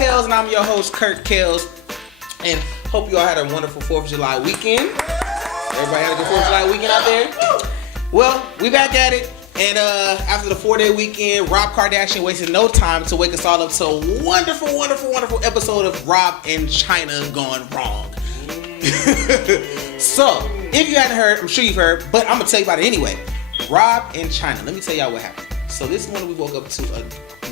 Tellz, and I'm your host, Kellz. And hope you all had a wonderful 4th of July weekend. Everybody had a good 4th of July weekend out there? Well, we back at it. And after the 4-day weekend, Rob Kardashian wasted no time to wake us all up to a wonderful, wonderful, wonderful episode of Rob and Chyna Gone Wrong. So, if you hadn't heard, I'm sure you've heard, but I'm going to tell you about it anyway. Rob and Chyna. Let me tell y'all what happened. So this morning we woke up to a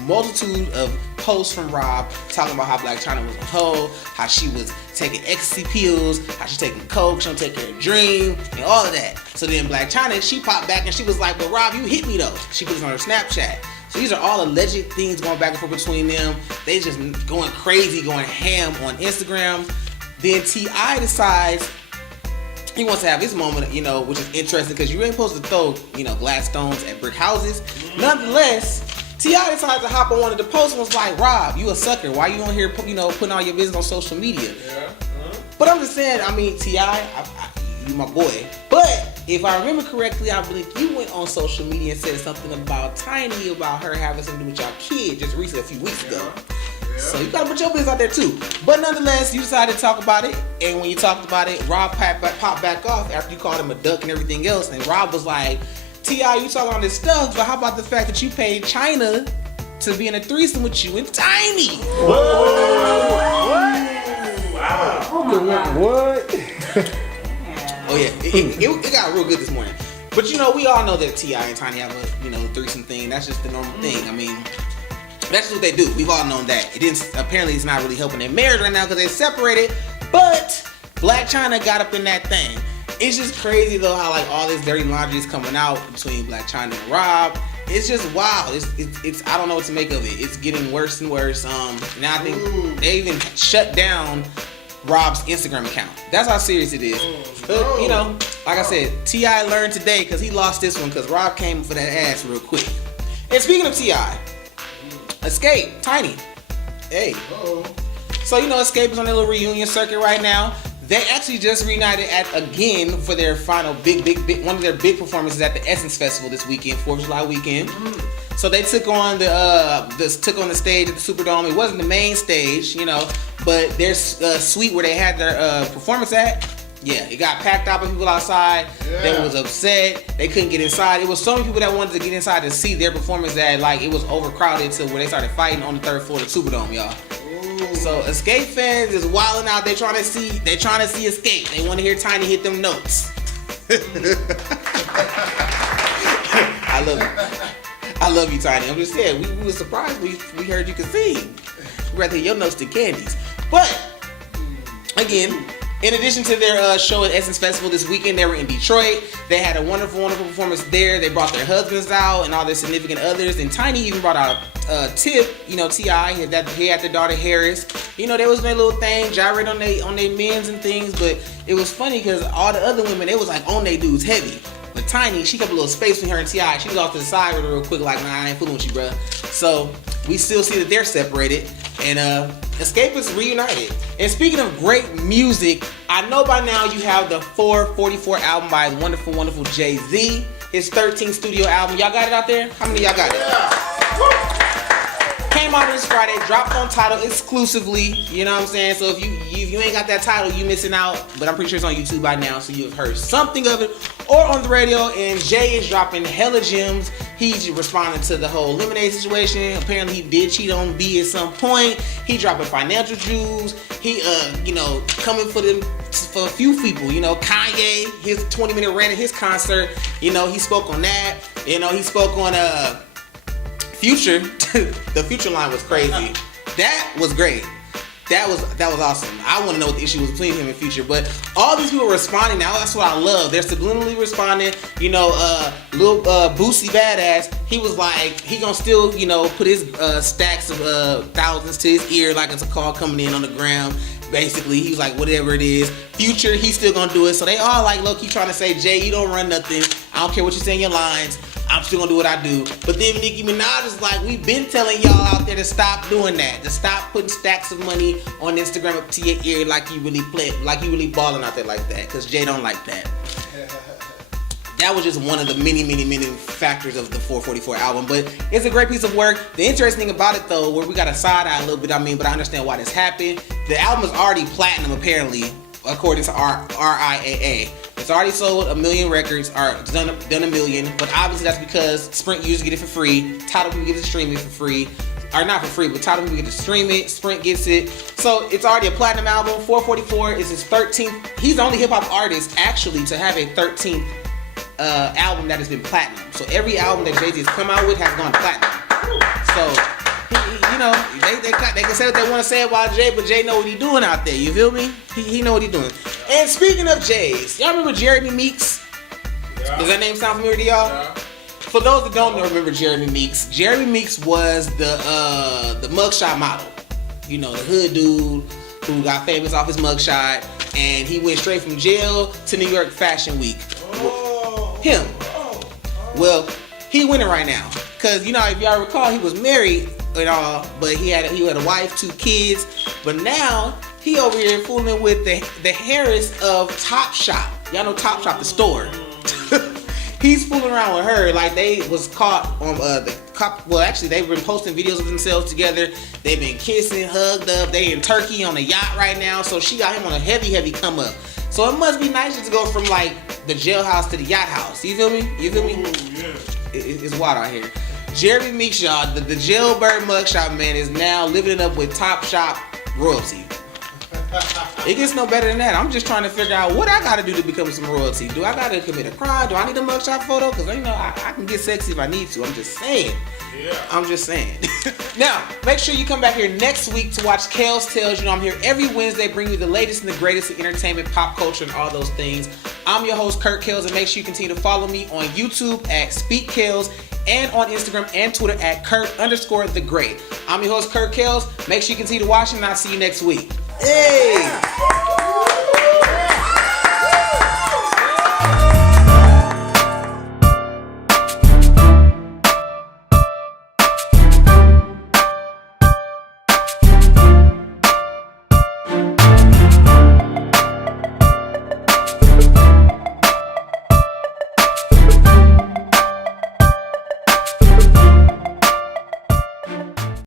multitude of posts from Rob talking about how Black Chyna was a hoe, how she was taking ecstasy pills, how she's taking coke, she don't take care of Dream, and all of that. So then Black Chyna, she popped back and she was like, but Rob, you hit me though. She put this on her Snapchat. So these are all alleged things going back and forth between them. They just going crazy, going ham on Instagram. Then T.I. decides he wants to have his moment, you know, which is interesting because you ain't supposed to throw, you know, glass stones at brick houses. Nonetheless, T.I. decided to hop on one of the posts and was like, Rob, you a sucker. Why you on here, you know, putting all your business on social media? Yeah. But I'm just saying, I mean, T.I., you my boy. But if I remember correctly, I believe you went on social media and said something about Tiny, about her having something to do with y'all kid just recently, a few weeks ago. So you gotta put your business out there too. But nonetheless, you decided to talk about it. And when you talked about it, Rob popped back off after you called him a duck and everything else. And Rob was like, T.I., you talking all this stuff, but how about the fact that you paid Chyna to be in a threesome with you and Tiny? Whoa. What? Wow. Oh my God. What? Oh yeah, it got real good this morning. But you know, we all know that T.I. and Tiny have a, you know, threesome thing. That's just the normal thing. I mean, that's what they do. We've all known that. It didn't. Apparently, it's not really helping their marriage right now because they're separated. But Black Chyna got up in that thing. It's just crazy though how like all this dirty laundry is coming out between Black Chyna and Rob. It's just wild. It's I don't know what to make of it. It's getting worse and worse. Now I think they even shut down Rob's Instagram account. That's how serious it is. But you know, like I said, T.I. learned today because he lost this one because Rob came for that ass real quick. And speaking of T.I., Escape, Tiny. Hey. So, you know, Escape is on their little reunion circuit right now. They actually just reunited again for their final big, one of their big performances at the Essence Festival this weekend, 4th of July weekend. So they took on the stage at the Superdome. It wasn't the main stage, you know, but their suite where they had their performance at, yeah, it got packed out by people outside. Yeah. They was upset. They couldn't get inside. It was so many people that wanted to get inside to see their performance that like it was overcrowded to where they started fighting on the 3rd floor of the Superdome, y'all. Ooh. So Escape fans is wilding out. They trying to see Escape. They want to hear Tiny hit them notes. I love you, Tiny. I'm just saying, we were surprised we heard you could sing. We'd rather hear your notes than Candy's. But again, in addition to their show at Essence Festival this weekend, they were in Detroit. They had a wonderful, wonderful performance there. They brought their husbands out and all their significant others. And Tiny even brought out Tip, you know, T.I. He had their daughter Harris. You know, they was their little thing, gyrate on their men's and things. But it was funny because all the other women, they was like on their dudes heavy. But Tiny, she kept a little space between her and T.I. She was off to the side with her real quick, like, nah, I ain't fooling with you, bruh. So we still see that they're separated. And Escape is reunited. And speaking of great music, I know by now you have the 444 album by wonderful, wonderful Jay-Z. His 13th studio album. Y'all got it out there? How many of y'all got it? Yeah. Came out this Friday, dropped on Tidal exclusively. You know what I'm saying? So if you ain't got that title, you missing out. But I'm pretty sure it's on YouTube by now, so you've heard something of it. Or on the radio, and Jay is dropping hella gems. He's responding to the whole Lemonade situation. Apparently he did cheat on B at some point. He dropping financial jewels. He you know, coming for a few people. You know, Kanye, his 20-minute rant at his concert. You know, he spoke on that. You know, he spoke on Future. The Future line was crazy. That was great. That was awesome. I want to know what the issue was between him and Future, but all these people are responding now. That's what I love. They're subliminally responding. You know, Lil Boosie Badass, he was like, he gonna still, you know, put his stacks of thousands to his ear like it's a call coming in on the ground. Basically, he was like, whatever it is. Future, he's still gonna do it. So they all like low-key trying to say, Jay, you don't run nothing. I don't care what you say in your lines. I'm still gonna do what I do. But then Nicki Minaj is like, we've been telling y'all out there to stop doing that. To stop putting stacks of money on Instagram up to your ear like you really balling out there like that. Cause Jay don't like that. that was just one of the many factors of the 444 album. But it's a great piece of work. The interesting thing about it though, where we got a side eye a little bit, but I understand why this happened. The album is already platinum apparently, according to RIAA. It's already sold 1 million records, or done 1 million, but obviously that's because Sprint users get it for free, Tidal people get to stream it for free, or not for free, but Tidal people get to stream it, Sprint gets it. So it's already a platinum album. 444 is his 13th. He's the only hip hop artist actually to have a 13th album that has been platinum. So every album that Jay-Z has come out with has gone platinum. So you know, they can say what they want to say about Jay, but Jay know what he's doing out there. You feel me? He know what he's doing. And speaking of Jays, y'all remember Jeremy Meeks? Yeah. Does that name sound familiar to y'all? Yeah. For those that don't remember Jeremy Meeks was the mugshot model. You know, the hood dude who got famous off his mugshot, and he went straight from jail to New York Fashion Week. Him. Well, he winning right now. Cause you know, if y'all recall, he was married and all, but he had a wife, 2 kids. But now he over here fooling with the Harris of Topshop. Y'all know Topshop, the store. He's fooling around with her like they was caught on well, actually they've been posting videos of themselves together. They've been kissing, hugged up. They in Turkey on a yacht right now. So she got him on a heavy come up. So it must be nice just to go from like the jailhouse to the yacht house. You feel me? Yeah. It's wild out here. Jeremy Meeks, y'all, the jailbird mugshot man, is now living it up with Topshop royalty. It gets no better than that. I'm just trying to figure out what I gotta do to become some royalty. Do I gotta commit a crime? Do I need a mugshot photo? Because you know I can get sexy if I need to. I'm just saying. Yeah. I'm just saying. Now, make sure you come back here next week to watch Kellz Tellz. You know I'm here every Wednesday, bringing you the latest and the greatest in entertainment, pop culture, and all those things. I'm your host, Kurt Kellz, and make sure you continue to follow me on YouTube at Speak Kellz and on Instagram and Twitter at Kurt_the Great. I'm your host, Kurt Kellz. Make sure you continue to watch, and I'll see you next week. Hey!